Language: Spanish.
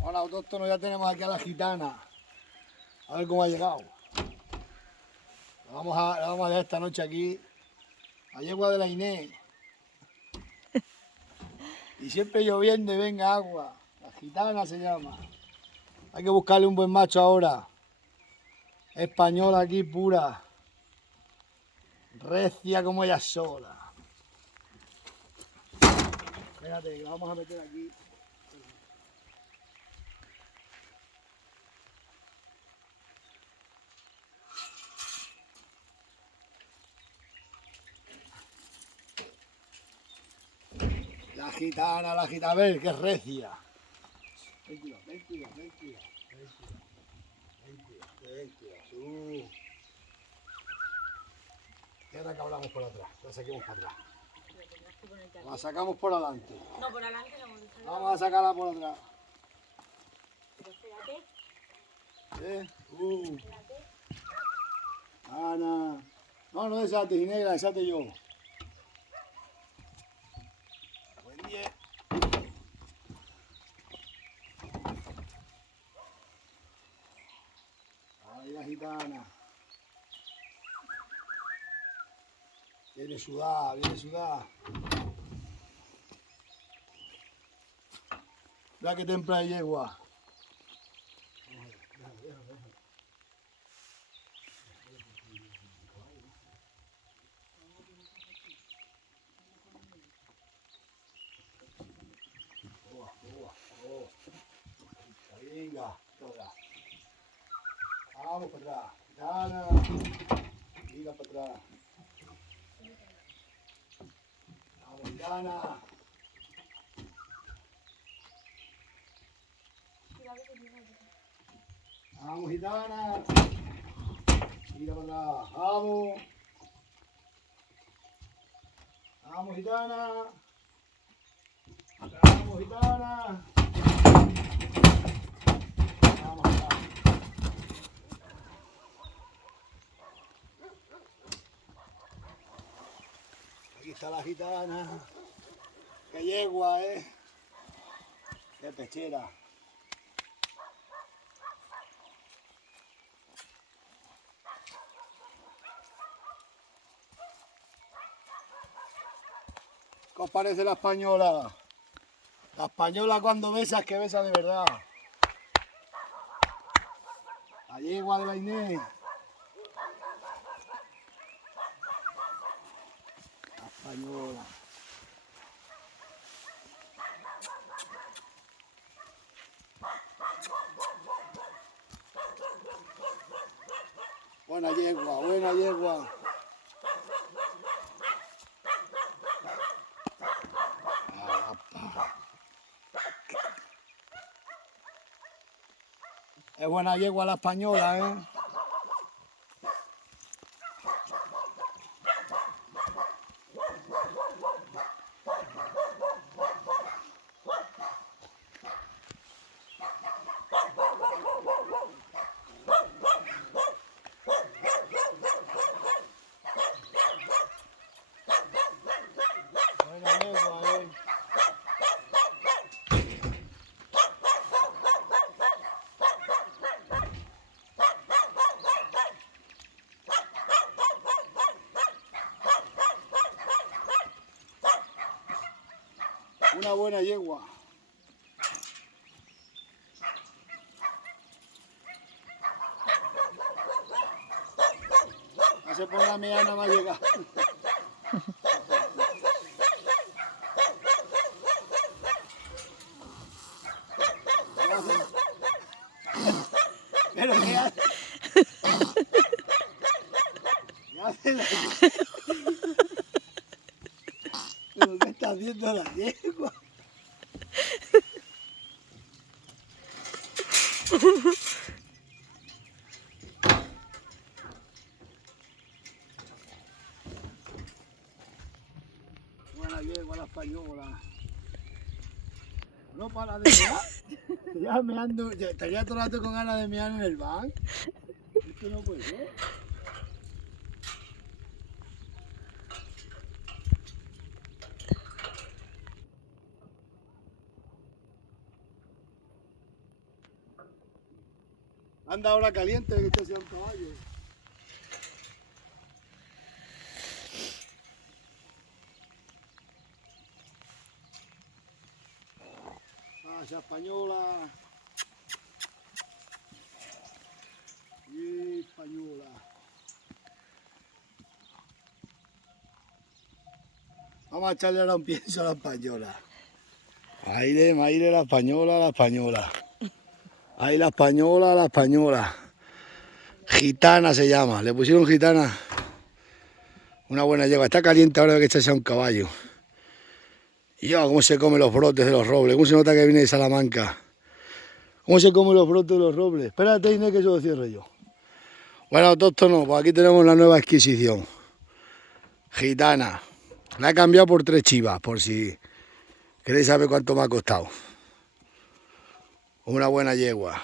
Ahora, autóctono, ya tenemos aquí a la gitana. A ver cómo ha llegado. La vamos a dejar esta noche aquí. A yegua de la Inés. Y siempre lloviendo y venga agua. La gitana se llama. Hay que buscarle un buen macho ahora. Española aquí pura. Recia como ella sola. Espérate, que la vamos a meter aquí. La gitana, a ver, que recia. Ven, cuidado, ven, cuidado, ven, cuidado. Ven, cuidado, ven, cuidado. Y ahora que hablamos por atrás, la saquemos para atrás. La sacamos por adelante. No, por adelante no. Vamos a sacarla por atrás. Pero espérate. Ana. No, no desates, Ginebra, desate yo. Buen día. Ahí la gitana. Viene sudada, viene sudada. Mira que templa de yegua. Venga, toda. Vamos para atrás. Gitana. Mira para atrás. Vamos, gitana. Vamos, gitana. Mira para atrás. Vamos. Vamos, gitana. Vamos, gitana. Vamos acá. Aquí está la gitana. Qué yegua, qué pechera. ¿Qué os parece la española? La española cuando besa es que besa de verdad. La yegua de la Inés. La española. Buena yegua, buena yegua. Es buena yegua la española, Buena yegua, Una buena yegua. No se ponga a mirar, nada más llega. Pero ¿qué hace? ¿Qué hace? haciendo la yegua. Buena yegua la española. No para de mear. Ya meando, estaría todo el rato con ganas de mear en el van. Esto no puede ser. Anda ahora caliente que este sea un caballo. Ah, esa española. Y española. Vamos a echarle ahora un pienso a la española. Aire, maire, la española, la española. Ahí la española, la española. Gitana se llama. Le pusieron gitana. Una buena yegua. Está caliente ahora que echarse a un caballo. Y yo, cómo se come los brotes de los robles. Cómo se nota que viene de Salamanca. Cómo se come los brotes de los robles. Espérate, Inés, que eso lo cierro yo. Bueno, autóctono, pues aquí tenemos la nueva adquisición. Gitana. La he cambiado por 3 chivas, por si queréis saber cuánto me ha costado. Una buena yegua.